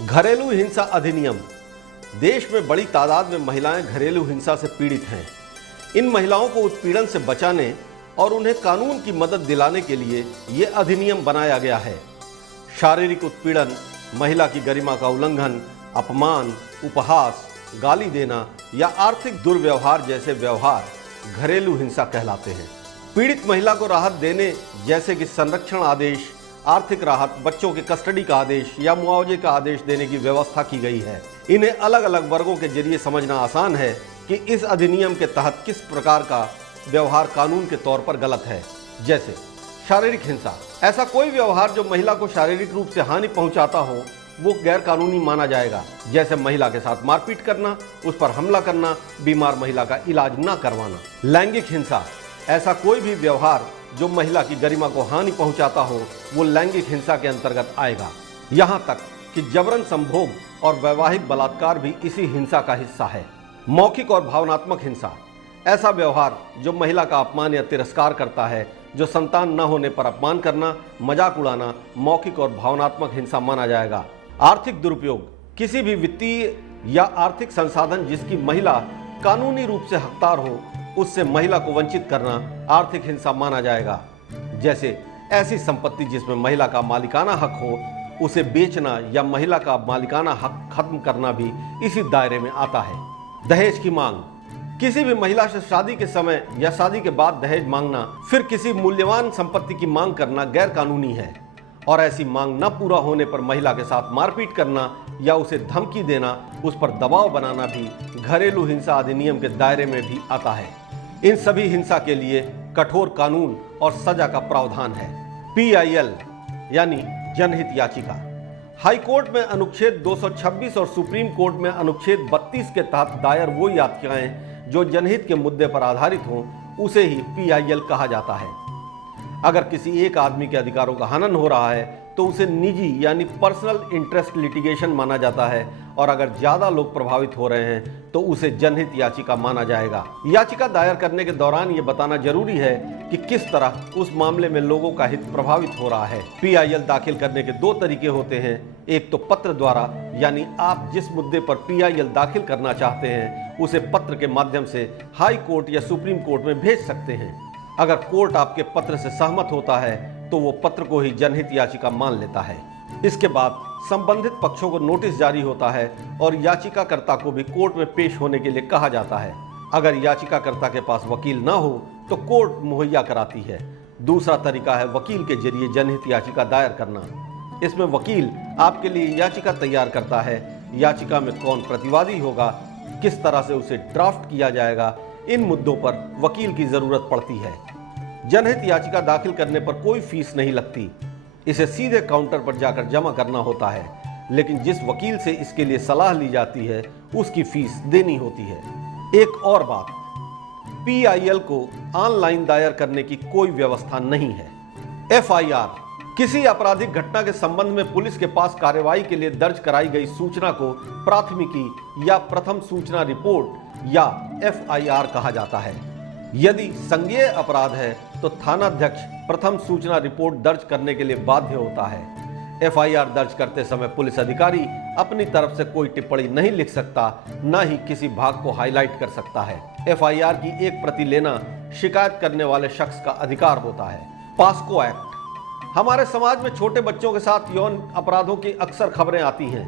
घरेलू हिंसा अधिनियम। देश में बड़ी तादाद में महिलाएं घरेलू हिंसा से पीड़ित हैं। इन महिलाओं को उत्पीड़न से बचाने और उन्हें कानून की मदद दिलाने के लिए ये अधिनियम बनाया गया है। शारीरिक उत्पीड़न, महिला की गरिमा का उल्लंघन, अपमान, उपहास, गाली देना या आर्थिक दुर्व्यवहार जैसे व्यवहार घरेलू हिंसा कहलाते हैं। पीड़ित महिला को राहत देने जैसे कि संरक्षण आदेश, आर्थिक राहत, बच्चों के कस्टडी का आदेश या मुआवजे का आदेश देने की व्यवस्था की गई है। इन्हें अलग अलग वर्गों के जरिए समझना आसान है कि इस अधिनियम के तहत किस प्रकार का व्यवहार कानून के तौर पर गलत है। जैसे शारीरिक हिंसा, ऐसा कोई व्यवहार जो महिला को शारीरिक रूप से हानि पहुंचाता हो वो गैर कानूनी माना जाएगा। जैसे महिला के साथ मारपीट करना, उस पर हमला करना, बीमार महिला का इलाज न करवाना। लैंगिक हिंसा, ऐसा कोई भी व्यवहार जो महिला की गरिमा को हानि पहुंचाता हो वो लैंगिक हिंसा के अंतर्गत आएगा। यहाँ तक कि जबरन संभोग और वैवाहिक बलात्कार भी इसी हिंसा का हिस्सा है। मौखिक और भावनात्मक हिंसा, ऐसा व्यवहार जो महिला का अपमान या तिरस्कार करता है, जो संतान न होने पर अपमान करना, मजाक उड़ाना, मौखिक और भावनात्मक हिंसा माना जाएगा। आर्थिक दुरुपयोग, किसी भी वित्तीय या आर्थिक संसाधन जिसकी महिला कानूनी रूप से हकदार हो उससे महिला को वंचित करना आर्थिक हिंसा माना जाएगा। जैसे ऐसी संपत्ति जिसमें महिला का मालिकाना हक हो उसे बेचना या महिला का मालिकाना हक खत्म करना भी इसी दायरे में आता है। दहेज की मांग, किसी भी महिला से शादी के समय या शादी के बाद दहेज मांगना, फिर किसी मूल्यवान संपत्ति की मांग करना गैर कानूनी है और ऐसी मांग न पूरा होने पर महिला के साथ मारपीट करना या उसे धमकी देना, उस पर दबाव बनाना भी घरेलू हिंसा अधिनियम के दायरे में भी आता है। इन सभी हिंसा के लिए कठोर कानून और सजा का प्रावधान है। PIL यानी जनहित याचिका। हाई कोर्ट में अनुच्छेद 226 और सुप्रीम कोर्ट में अनुच्छेद 32 के तहत दायर वो याचिकाएं जो जनहित के मुद्दे पर आधारित हों उसे ही PIL कहा जाता है। अगर किसी एक आदमी के अधिकारों का हनन हो रहा है तो उसे निजी यानी पर्सनल इंटरेस्ट लिटिगेशन माना जाता है और अगर ज्यादा लोग प्रभावित हो रहे हैं तो उसे जनहित याचिका माना जाएगा। याचिका दायर करने के दौरान ये बताना जरूरी है कि किस तरह उस मामले में लोगों का हित प्रभावित हो रहा है। PIL दाखिल करने के दो तरीके होते हैं। एक तो पत्र द्वारा, यानी आप जिस मुद्दे पर PIL दाखिल करना चाहते हैं उसे पत्र के माध्यम से हाई कोर्ट या सुप्रीम कोर्ट में भेज सकते हैं। अगर कोर्ट आपके पत्र से सहमत होता है तो वो पत्र को ही जनहित याचिका मान लेता है। इसके बाद संबंधित पक्षों को नोटिस जारी होता है और याचिकाकर्ता को भी कोर्ट में पेश होने के लिए कहा जाता है। अगर याचिकाकर्ता के पास वकील ना हो तो कोर्ट मुहैया कराती है। दूसरा तरीका है वकील के जरिए जनहित याचिका दायर करना। इसमें वकील आपके लिए याचिका तैयार करता है। याचिका में कौन प्रतिवादी होगा, किस तरह से उसे ड्राफ्ट किया जाएगा, इन मुद्दों पर वकील की जरूरत पड़ती है। जनहित याचिका दाखिल करने पर कोई फीस नहीं लगती। इसे सीधे काउंटर पर जाकर जमा करना होता है, लेकिन जिस वकील से इसके लिए सलाह ली जाती है उसकी फीस देनी होती है। एक और बात, PIL को ऑनलाइन दायर करने की कोई व्यवस्था नहीं है। FIR, किसी आपराधिक घटना के संबंध में पुलिस के पास कार्रवाई के लिए दर्ज कराई गई सूचना को प्राथमिकी या प्रथम सूचना रिपोर्ट या FIR कहा जाता है। यदि संज्ञेय अपराध है तो थानाध्यक्ष प्रथम सूचना रिपोर्ट दर्ज करने के लिए बाध्य होता है। FIR दर्ज करते समय पुलिस अधिकारी अपनी तरफ से कोई टिप्पणी नहीं लिख सकता, न ही किसी भाग को हाईलाइट कर सकता है। FIR की एक प्रति लेना शिकायत करने वाले शख्स का अधिकार होता है। पास्को एक्ट, हमारे समाज में छोटे बच्चों के साथ यौन अपराधों की अक्सर खबरें आती हैं।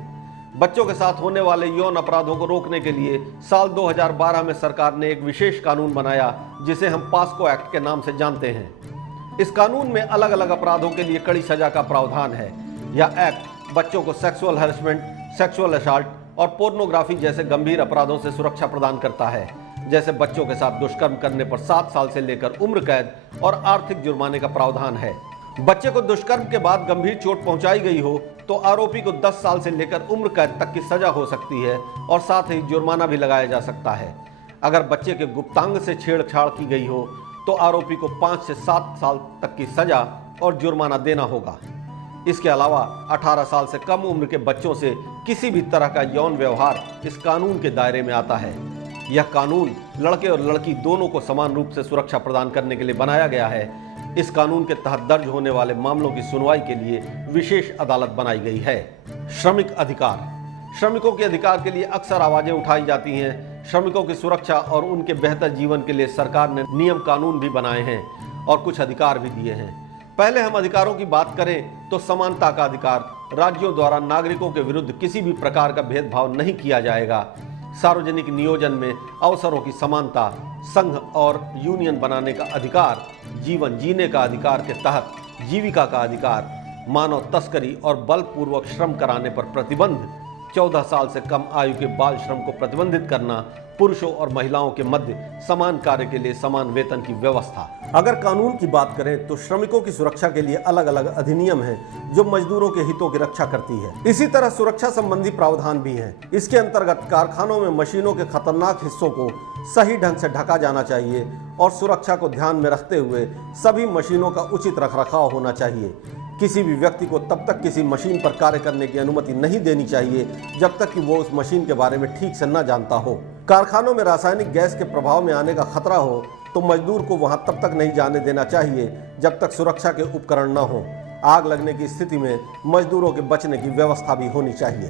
बच्चों के साथ होने वाले यौन अपराधों को रोकने के लिए साल 2012 में सरकार ने एक विशेष कानून बनाया जिसे हम पास्को एक्ट के नाम से जानते हैं। इस कानून में अलग अलग अपराधों के लिए कड़ी सजा का प्रावधान है। यह एक्ट बच्चों को सेक्सुअल हैरेसमेंट, सेक्सुअल असॉल्ट और पोर्नोग्राफी जैसे गंभीर अपराधों से सुरक्षा प्रदान करता है। जैसे बच्चों के साथ दुष्कर्म करने पर 7 साल से लेकर उम्र कैद और आर्थिक जुर्माने का प्रावधान है। बच्चे को दुष्कर्म के बाद गंभीर चोट पहुंचाई गई हो तो आरोपी को 10 साल से लेकर उम्र कैद तक की सजा हो सकती है और साथ ही जुर्माना भी लगाया जा सकता है। अगर बच्चे के गुप्तांग से छेड़छाड़ की गई हो तो आरोपी को 5 से 7 साल तक की सजा और जुर्माना देना होगा। इसके अलावा 18 साल से कम उम्र के बच्चों से किसी भी तरह का यौन व्यवहार इस कानून के दायरे में आता है। यह कानून लड़के और लड़की दोनों को समान रूप से सुरक्षा प्रदान करने के लिए बनाया गया है। इस कानून के तहत दर्ज होने वाले मामलों की सुनवाई के लिए विशेष अदालत बनाई गई है। श्रमिक अधिकार। श्रमिकों के अधिकार के लिए अक्सर आवाजें उठाई जाती हैं। श्रमिकों की सुरक्षा और उनके बेहतर जीवन के लिए सरकार ने नियम कानून भी बनाए हैं और कुछ अधिकार भी दिए हैं। पहले हम अधिकारों की बात करें तो समानता का अधिकार। राज्यों द्वारा नागरिकों के विरुद्ध किसी भी प्रकार का भेदभाव नहीं किया जाएगा। सार्वजनिक नियोजन में अवसरों की समानता, संघ और यूनियन बनाने का अधिकार, जीवन जीने का अधिकार के तहत जीविका का अधिकार, मानव तस्करी और बलपूर्वक श्रम कराने पर प्रतिबंध, 14 साल से कम आयु के बाल श्रम को प्रतिबंधित करना, पुरुषों और महिलाओं के मध्य समान कार्य के लिए समान वेतन की व्यवस्था। अगर कानून की बात करें तो श्रमिकों की सुरक्षा के लिए अलग अलग अधिनियम हैं जो मजदूरों के हितों की रक्षा करती है। इसी तरह सुरक्षा संबंधी प्रावधान भी हैं। इसके अंतर्गत कारखानों में मशीनों के खतरनाक हिस्सों को सही ढंग से ढका जाना चाहिए और सुरक्षा को ध्यान में रखते हुए सभी मशीनों का उचित रखरखाव होना चाहिए। किसी भी व्यक्ति को तब तक किसी मशीन पर कार्य करने की अनुमति नहीं देनी चाहिए जब तक कि वो उस मशीन के बारे में ठीक से न जानता हो। कारखानों में रासायनिक गैस के प्रभाव में आने का खतरा हो तो मजदूर को वहां तब तक नहीं जाने देना चाहिए जब तक सुरक्षा के उपकरण न हो। आग लगने की स्थिति में मजदूरों के बचने की व्यवस्था भी होनी चाहिए।